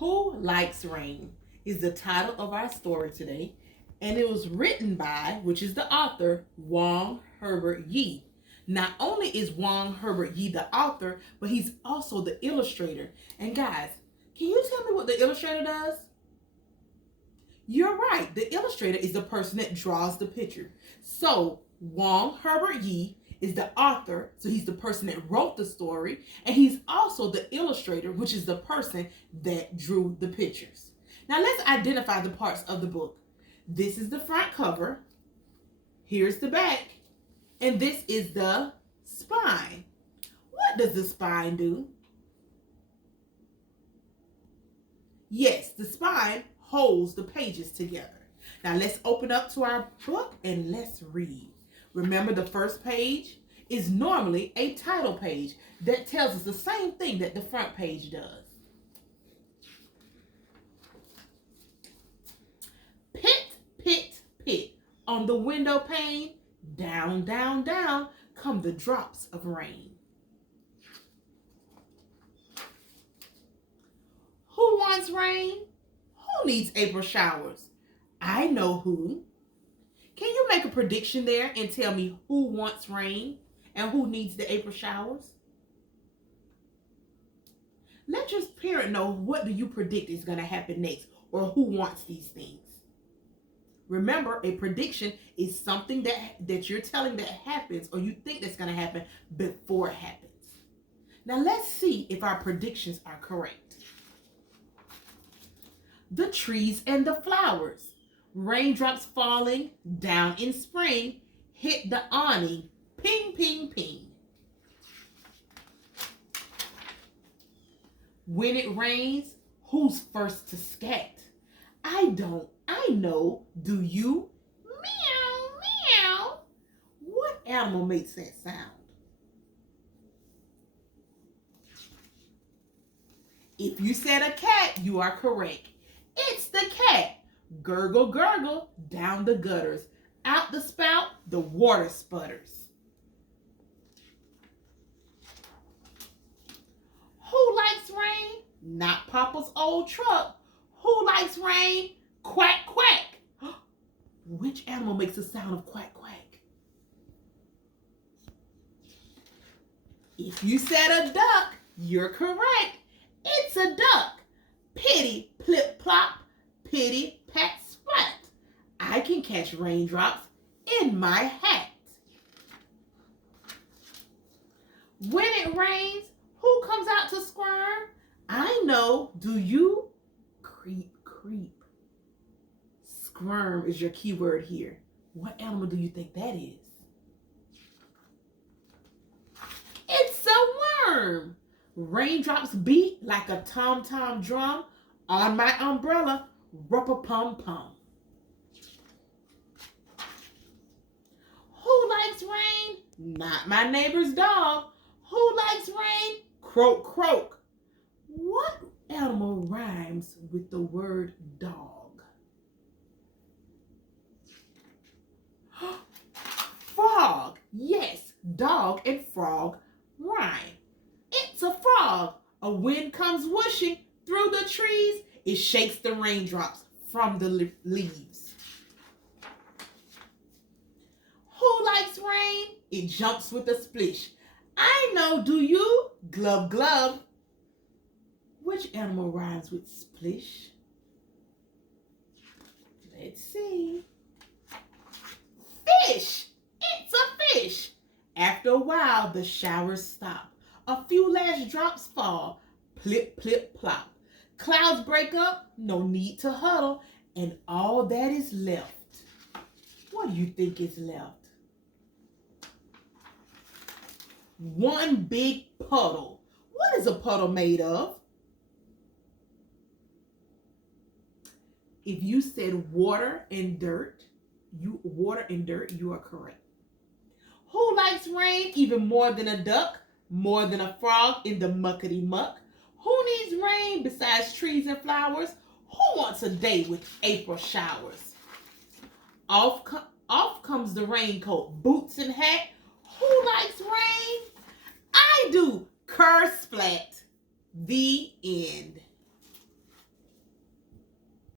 Who Likes Rain is the title of our story today, and it was written by, which is the author, Wong Herbert Yi. Not only is Wong Herbert Yi the author, but he's also the illustrator. And guys, can you tell me what the illustrator does? You're right, the illustrator is the person that draws the picture. So Wong Herbert Yi is the author, so he's the person that wrote the story, and he's also the illustrator, which is the person that drew the pictures. Now let's identify the parts of the book. This is the front cover, here's the back, and this is the spine. What does the spine do? Yes, the spine holds the pages together. Now let's open up to our book and let's read. Remember, the first page is normally a title page that tells us the same thing that the front page does. Pit, pit, pit. On the window pane, down, down, down, come the drops of rain. Who wants rain? Who needs April showers? I know who. Can you make a prediction there and tell me who wants rain and who needs the April showers? Let your parent know, what do you predict is going to happen next, or who wants these things. Remember, a prediction is something that you're telling that happens, or you think that's going to happen before it happens. Now let's see if our predictions are correct. The trees and the flowers. Raindrops falling down in spring hit the awning, ping, ping, ping. When it rains, who's first to scat? I don't, I know, do you? Meow, meow. What animal makes that sound? If you said a cat, you are correct. It's the cat. Gurgle, gurgle, down the gutters. Out the spout, the water sputters. Who likes rain? Not Papa's old truck. Who likes rain? Quack, quack. Which animal makes the sound of quack, quack? If you said a duck, you're correct. It's a duck. Pitty, plip, plop, pitty, pat, splat. I can catch raindrops in my hat. When it rains, who comes out to squirm? I know, do you? Creep, creep. Squirm is your key word here. What animal do you think that is? It's a worm. Raindrops beat like a tom-tom drum on my umbrella, ruppa-pum-pum. Who likes rain? Not my neighbor's dog. Who likes rain? Croak, croak. What animal rhymes with the word dog? Frog. Yes, dog and frog rhyme. It's a frog. A wind comes whooshing through the trees. It shakes the raindrops from the leaves. Who likes rain? It jumps with a splish. I know, do you? Glub, glub. Which animal rhymes with splish? Let's see. Fish. It's a fish. After a while, the showers stop. A few last drops fall. Plip, plip, plop. Clouds break up, no need to huddle, and all that is left. What do you think is left? One big puddle. What is a puddle made of? If you said water and dirt, you are correct. Who likes rain even more than a duck, more than a frog in the muckety muck? Who needs rain besides trees and flowers? Who wants a day with April showers? Off comes the raincoat, boots and hat. Who likes rain? I do. Curse splat. The end.